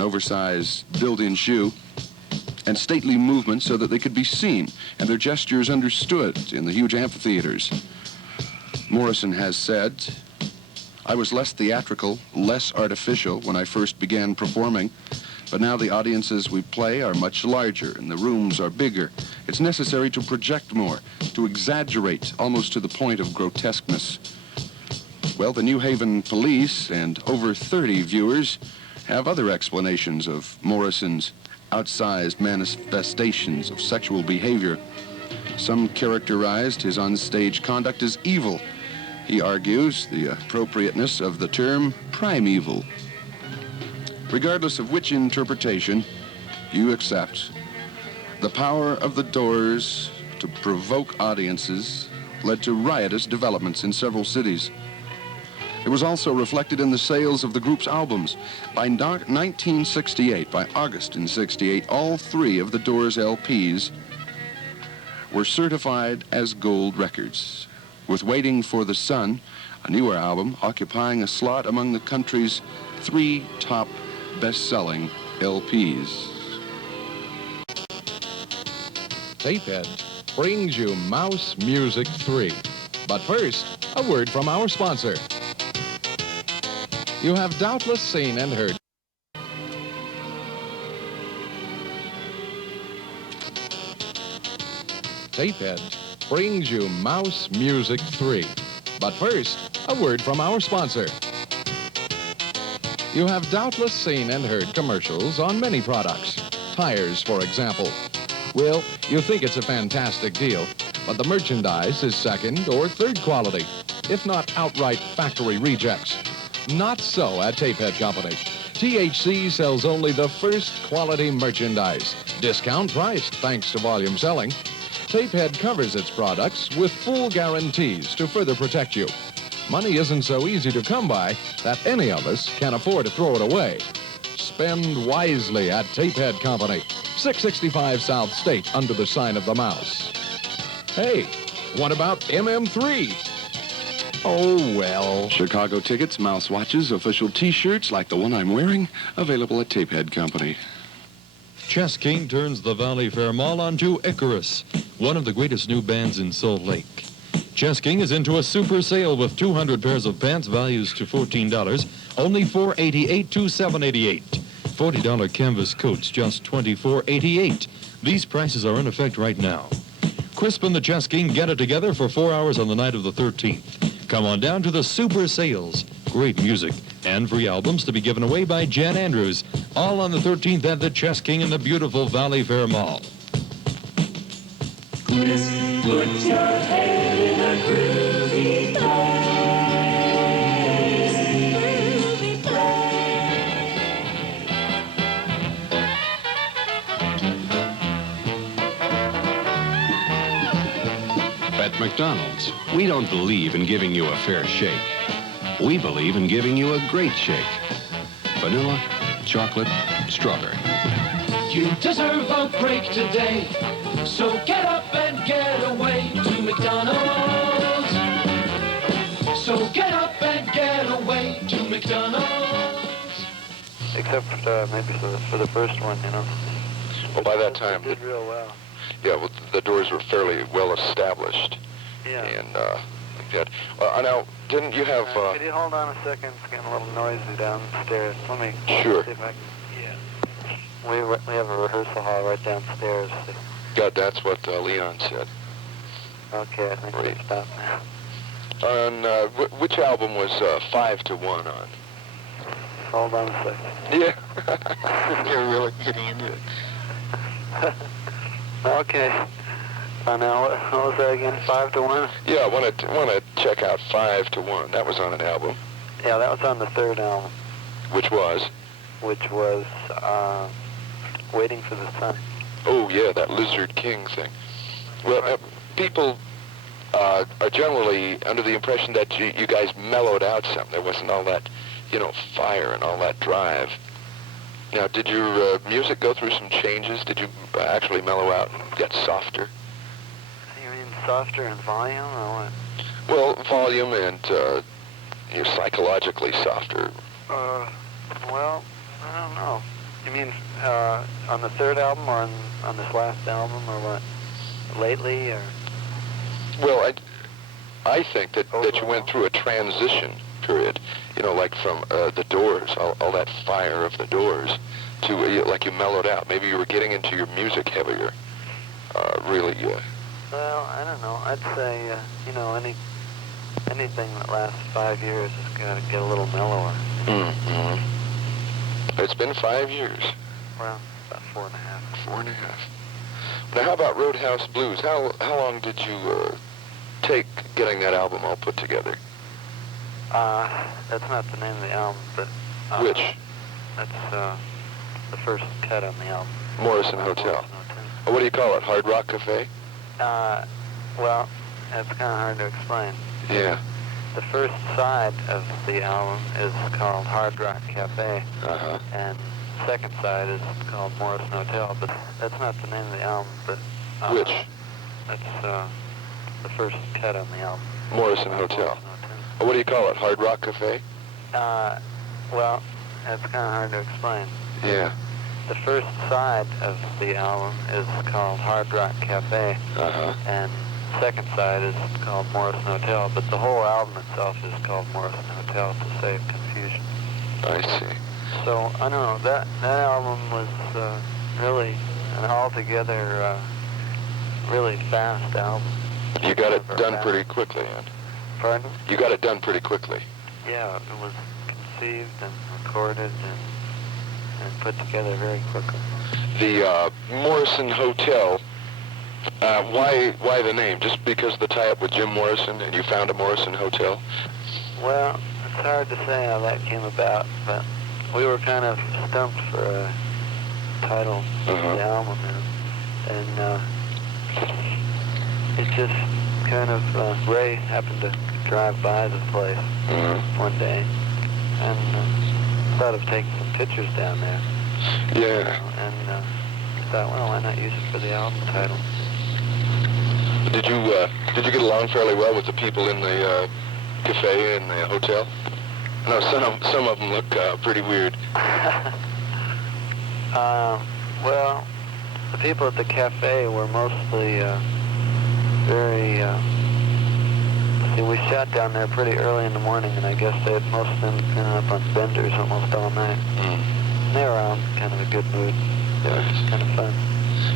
an oversized built-in shoe, and stately movements so that they could be seen and their gestures understood in the huge amphitheaters. Morrison has said, "I was less theatrical, less artificial when I first began performing, but now the audiences we play are much larger and the rooms are bigger. It's necessary to project more, to exaggerate almost to the point of grotesqueness." Well, the New Haven police and over 30 viewers have other explanations of Morrison's outsized manifestations of sexual behavior. Some characterized his onstage conduct as evil. He argues the appropriateness of the term primeval. Regardless of which interpretation you accept, the power of the Doors to provoke audiences led to riotous developments in several cities. It was also reflected in the sales of the group's albums. By 1968, by August in '68, all 3 of the Doors LPs were certified as gold records, with Waiting for the Sun, a newer album, occupying a slot among the country's 3 top best-selling LPs. Tapehead brings you Mouse Music 3. But first, a word from our sponsor. You have doubtless seen and heard. Tapehead brings you Mouse Music 3. But first, a word from our sponsor. You have doubtless seen and heard commercials on many products. Tires, for example. Well, you think it's a fantastic deal, but the merchandise is second or third quality, if not outright factory rejects. Not so at Tapehead Company. THC sells only the first quality merchandise, discount priced thanks to volume selling. Tapehead covers its products with full guarantees to further protect you. Money isn't so easy to come by that any of us can afford to throw it away. Spend wisely at Tapehead Company, 665 South State, under the sign of the Mouse. Hey, what about MM3? Oh, well. Chicago tickets, mouse watches, official T-shirts like the one I'm wearing, available at Tapehead Company. Chess King turns the Valley Fair Mall onto Krsp, one of the greatest new bands in Salt Lake. Chess King is into a super sale with 200 pairs of pants, values to $14, only $4.88 to $7.88. $40 canvas coats, just $24.88. These prices are in effect right now. Krsp and the Chess King get it together for 4 hours on the night of the 13th. Come on down to the super sales. Great music and free albums to be given away by Jan Andrews. All on the 13th at the Chess King in the beautiful Valley Fair Mall. Krsp, put your head in a groovy place. Groovy place. At McDonald's, we don't believe in giving you a fair shake. We believe in giving you a great shake. Vanilla, chocolate, strawberry. You deserve a break today, so get up and get away to McDonald's. So get up and get away to McDonald's. Except maybe for the first one, you know. Well, by that time, It did real well. yeah, well, the Doors were fairly well established. Yeah. And like that. Now, didn't you have? Could you hold on a second? It's getting a little noisy downstairs. Let me Sure. see if I can. Yeah. We have a rehearsal hall right downstairs. God, that's what Leon said. Okay, I think Great. we'll stop now. On which album was 5 to 1 on? Hold on a second. Yeah. You're really getting into it. Okay. Now, what was that again? 5 to 1? Yeah, I want to check out 5 to 1. That was on an album. Yeah, that was on the third album, Which was? Waiting for the Sun. Oh, yeah, that Lizard King thing. Well, people are generally under the impression that you guys mellowed out some. There wasn't all that, fire and all that drive. Now, did your music go through some changes? Did you actually mellow out and get softer? You mean softer in volume or what? Well, volume and you're psychologically softer. Well, I don't know. On the third album, or on this last album, or what? Lately, or? Well, I think that you went through a transition period, you know, like from the Doors, all that fire of the Doors, to like you mellowed out. Maybe you were getting into your music heavier, really. Well, I don't know. I'd say, you know, anything that lasts 5 years has got to get a little mellower. Mm-hmm. It's been 5 years. Well, about 4.5. 4.5. Now, how about Roadhouse Blues? How long did you take getting that album all put together? That's not the name of the album, but... Which? That's the first cut on the album. Morrison Hotel. What do you call it, Hard Rock Cafe? Well, that's kind of hard to explain. Yeah. The first side of the album is called Hard Rock Cafe, and the second side is called Morrison Hotel, but that's not the name of the album, but... Which? That's the first cut on the album. Morrison Hotel. What do you call it, Hard Rock Cafe? Well, that's kind of hard to explain. Yeah. The first side of the album is called Hard Rock Cafe, and the second side is called Morrison Hotel, but the whole album itself is called Morrison Hotel to save confusion. I see. So, I don't know, that album was really an altogether really fast album. You got it done pretty quickly, Ed. Pardon? You got it done pretty quickly. Yeah, it was conceived and recorded and put together very quickly. The Morrison Hotel, why the name? Just because of the tie-up with Jim Morrison and you found a Morrison Hotel? Well, it's hard to say how that came about, but we were kind of stumped for a title for the album, and it just kind of, Ray happened to drive by the place one day, and thought of taking some pictures down there. Yeah. And thought, well, why not use it for the album title? Did you get along fairly well with the people in the cafe and the hotel? No, some of them look pretty weird. Well, the people at the cafe were mostly very... see, we shot down there pretty early in the morning, and I guess most of them had been up on benders almost all night. And they were on kind of a good mood. It was kind of fun.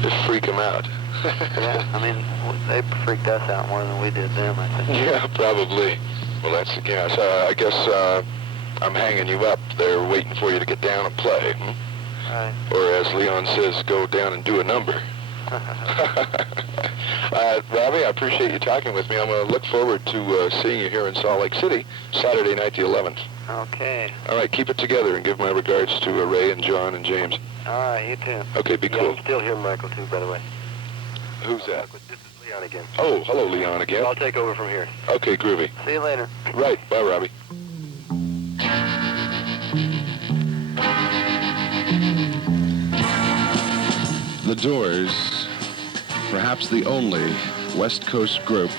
Just freak them out. Yeah, I mean, they freaked us out more than we did them, I think. Yeah, probably. Well, that's the guess. I guess I'm hanging you up. They're waiting for you to get down and play. Right. Or as Leon says, go down and do a number. Robbie, I appreciate you talking with me. I'm going to look forward to seeing you here in Salt Lake City, Saturday night the 11th. Okay. All right, keep it together and give my regards to Ray and John and James. All right, you too. Okay, be cool. I'm still here, Michael, too, by the way. Who's that? This is Leon again. Oh, hello, Leon again. I'll take over from here. Okay, groovy. See you later. Right, bye, Robbie. The Doors, perhaps the only West Coast group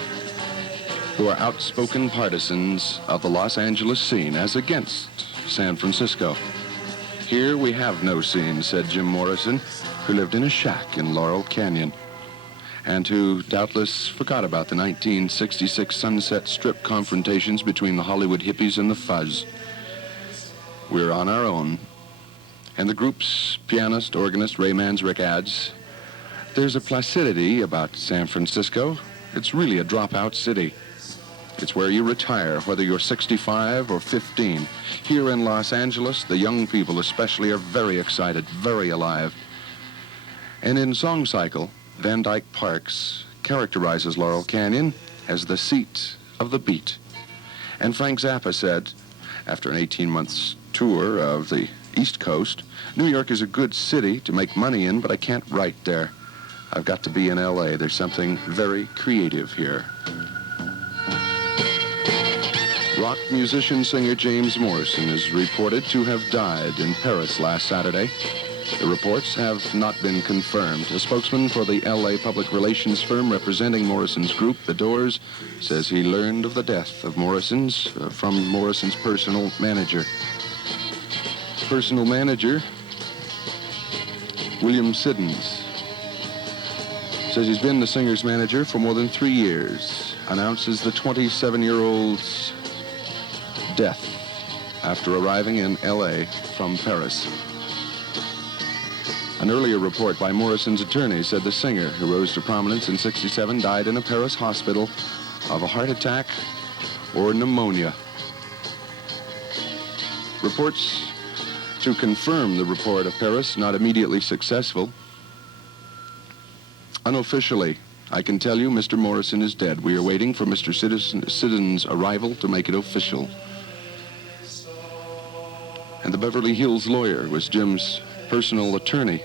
who are outspoken partisans of the Los Angeles scene as against San Francisco. Here we have no scene, said Jim Morrison, who lived in a shack in Laurel Canyon, and who doubtless forgot about the 1966 Sunset Strip confrontations between the Hollywood hippies and the Fuzz. We're on our own. And the group's pianist, organist, Ray Manzarek adds, there's a placidity about San Francisco. It's really a dropout city. It's where you retire, whether you're 65 or 15. Here in Los Angeles, the young people especially are very excited, very alive. And in Song Cycle, Van Dyke Parks characterizes Laurel Canyon as the seat of the beat. And Frank Zappa said, after an 18-month tour of the East Coast, New York is a good city to make money in, but I can't write there. I've got to be in L.A. There's something very creative here. Rock musician singer James Morrison is reported to have died in Paris last Saturday. The reports have not been confirmed. A spokesman for the L.A. public relations firm representing Morrison's group, The Doors, says he learned of the death of Morrison's from Morrison's personal manager. Personal manager William Siddons says he's been the singer's manager for more than 3 years. Announces the 27-year-old's death after arriving in L.A. from Paris. An earlier report by Morrison's attorney said the singer, who rose to prominence in '67, died in a Paris hospital of a heart attack or pneumonia. Reports to confirm the report of Paris not immediately successful. Unofficially, I can tell you Mr. Morrison is dead. We are waiting for Mr. Siddons' arrival to make it official. And the Beverly Hills lawyer was Jim's personal attorney.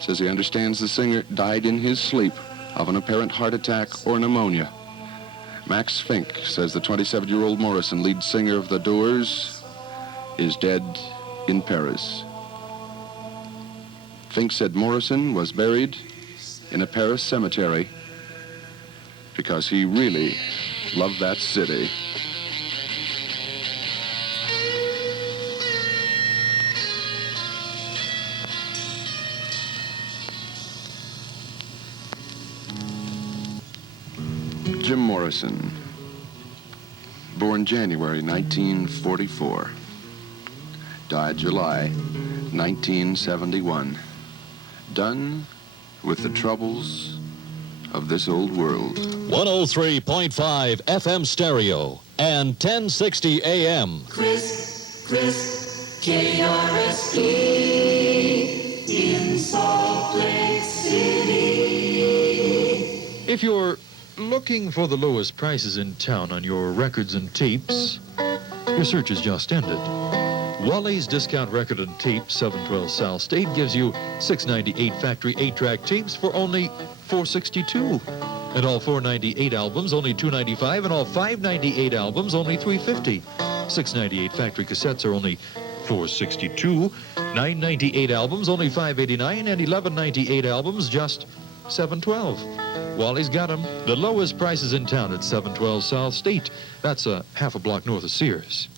Says he understands the singer died in his sleep of an apparent heart attack or pneumonia. Max Fink says the 27-year-old Morrison, lead singer of The Doors, is dead in Paris. Fink said Morrison was buried in a Paris cemetery because he really loved that city. Jim Morrison, born January 1944, died July 1971. Done with the troubles of this old world. 103.5 FM stereo and 1060 AM. Krsp, KRSP in Salt Lake City. If you're looking for the lowest prices in town on your records and tapes, your search has just ended. Wally's Discount Record and Tape, 712 South State, gives you 698 factory 8-track tapes for only $462. And all 498 albums, only $295, and all 598 albums, only $350. 698 factory cassettes are only $462. 998 albums, only $589, and 1198 albums, just $712. Wally's got them. The lowest prices in town at 712 South State. That's a half a block north of Sears.